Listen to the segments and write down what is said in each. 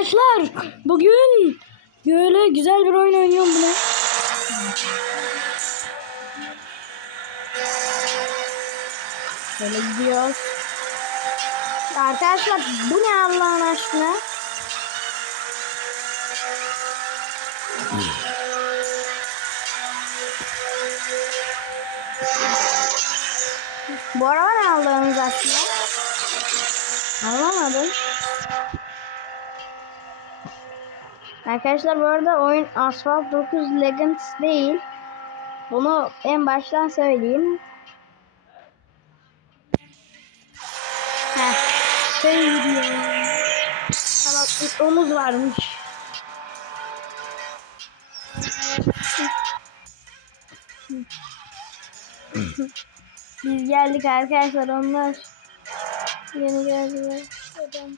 arkadaşlar bugün böyle güzel bir oyun oynuyorum buna. Böyle gidiyoruz. Arkadaşlar bu ne Allah'ın aşkına? Bu araba ne aldığınız aslında? Anlamadım. Arkadaşlar bu arada oyun Asphalt 9 Legends değil. Bunu en baştan söyleyeyim. Heh. Şey diyor. Tamam, omuz varmış. Biz geldik arkadaşlar onlar. Yeni geldiler. Adam.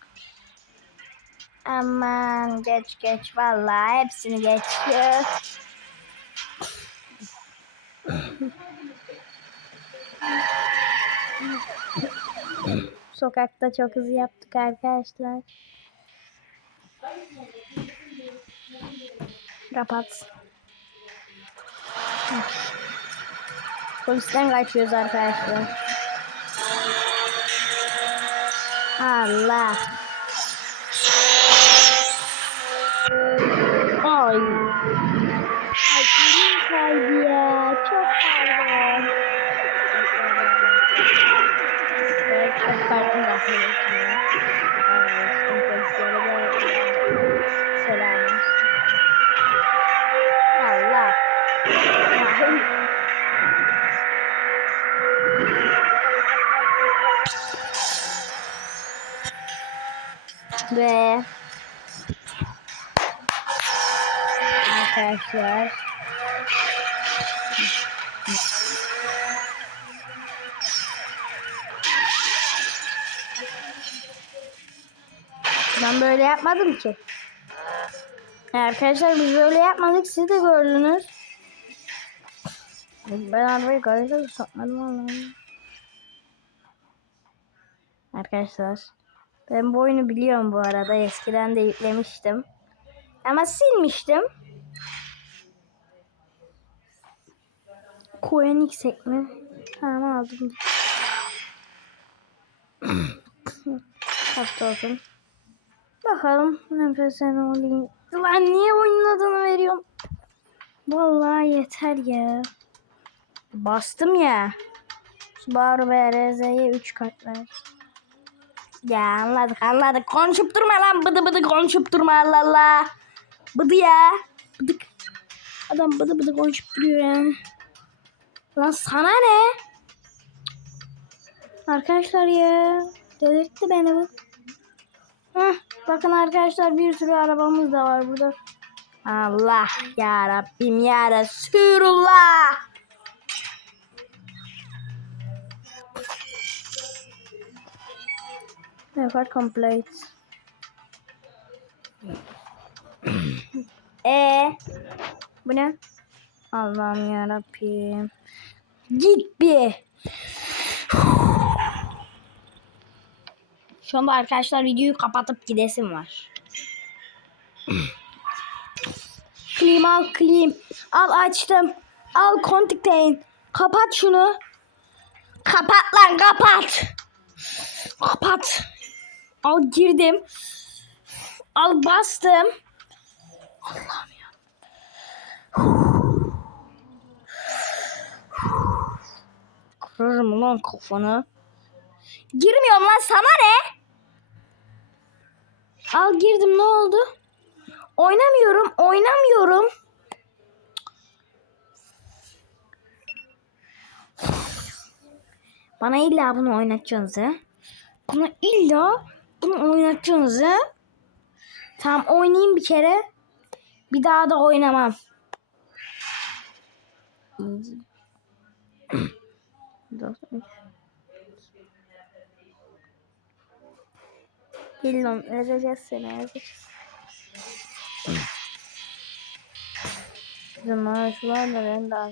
Aman geç geç vallahi hepsini geçiyor. Sokakta çok hızlı yaptık arkadaşlar. Kapat. Polisten kaçıyoruz arkadaşlar. Allah. Ve arkadaşlar ben böyle yapmadım ki. Arkadaşlar biz böyle yapmadık siz de gördünüz. Ben arabayı garaja sokmadım Allah'ım. Arkadaşlar ben bu oyunu biliyorum bu arada eskiden de yüklemiştim. Ama silmiştim. Coin yüksek mi? Tamam aldım. Kapta olsun. Bakalım nefesine olayım. Lan niye oyunun adını veriyorum? Vallahi yeter ya. Bastım ya. Subaru BRZ'ye 3 kart ver. Ya anladık anladık. Konuşup durma lan bıdı bıdı konuşup durma Allah Allah. Bıdı ya. Bıdık. Adam bıdı bıdı konuşup duruyor yani. Lan sana ne? Arkadaşlar ya. Delirtti beni bu. Heh, bakın arkadaşlar bir sürü arabamız da var burada. Allah ya Rabbim ya Resulullah. Never complete. E bu ne? Allah'ım ya Rabbim. Git bir. Şu anda arkadaşlar videoyu kapatıp gidesim var. Klim al klim. Al açtım. Al contain. Kapat şunu. Kapat lan kapat. Kapat. Al girdim. Al bastım. Allah'ım ya. Kırarım lan kafanı. Girmiyorum lan sana ne? Al girdim ne oldu? Oynamıyorum oynamıyorum. Bana illa bunu oynatacaksınız ha? Bana illa bunu oynatacaksınız ha? Tamam oynayayım bir kere. Bir daha da oynamam. Bilmem ezeceğiz seni ezeceğiz. Bizim maaşlar da ben daha.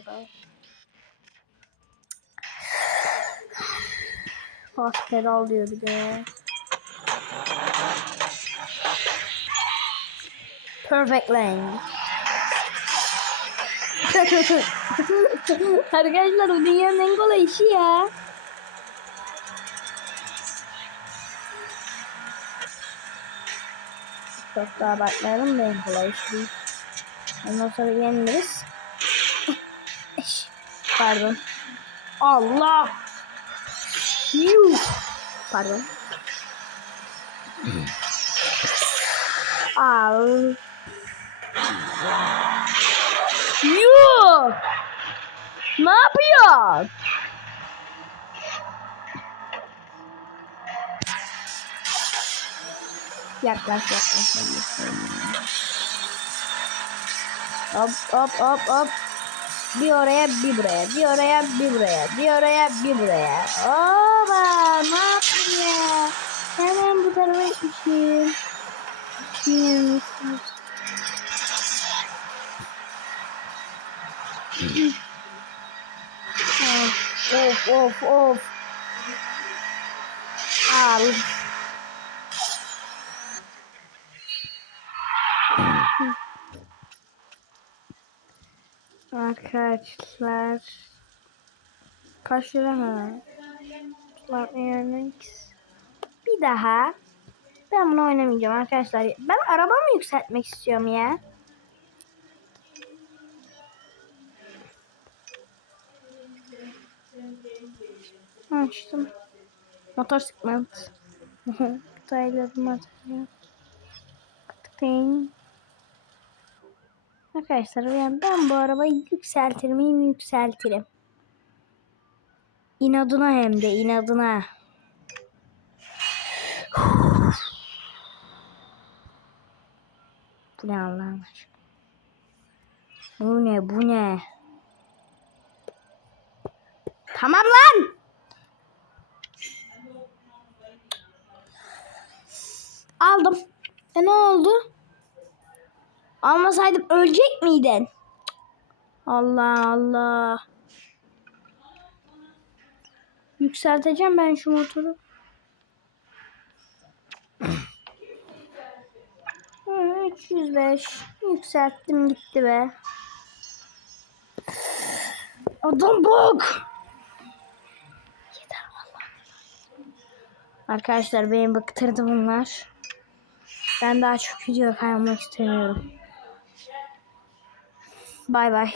Bas pedal diyor bir de. Perfect lane. Arkadaşlar bu dünyanın en kolay işi ya. Çok daha bakmayalım da en kolay iş değil. Ondan sonra yeniliriz. Pardon. Allah. Yuh. Pardon. Al. Yuh. Ne yapıyor? Yaklaş yaklaş. Hop hop hop hop. Bir oraya bir buraya. Bir oraya bir buraya. Bir oraya bir buraya. Oba ne yaptın ya? Hemen bu tarafa gitmişim. Bilmiyorsunuz. Of of of. Al. Arkadaşlar kaç lira mı? Bir daha ben bunu oynamayacağım arkadaşlar. Ben arabamı yükseltmek istiyorum ya. Açtım. Motor segment. Detayları materyal. Tıklayın. Arkadaşlar yani ben bu arabayı yükseltir miyim? Yükseltirim. İnadına hem de inadına. Bu ne Allah'ım? Bu ne bu ne? Tamam lan! Aldım. E ne oldu? Almasaydım ölecek miydin? Allah Allah. Yükselteceğim ben şu motoru. Hı, 305 yükselttim gitti be. Adam bak. Yeter vallahi. Arkadaşlar beni bıktırdı bunlar. Ben daha çok video kaymak istemiyorum. Bay bay.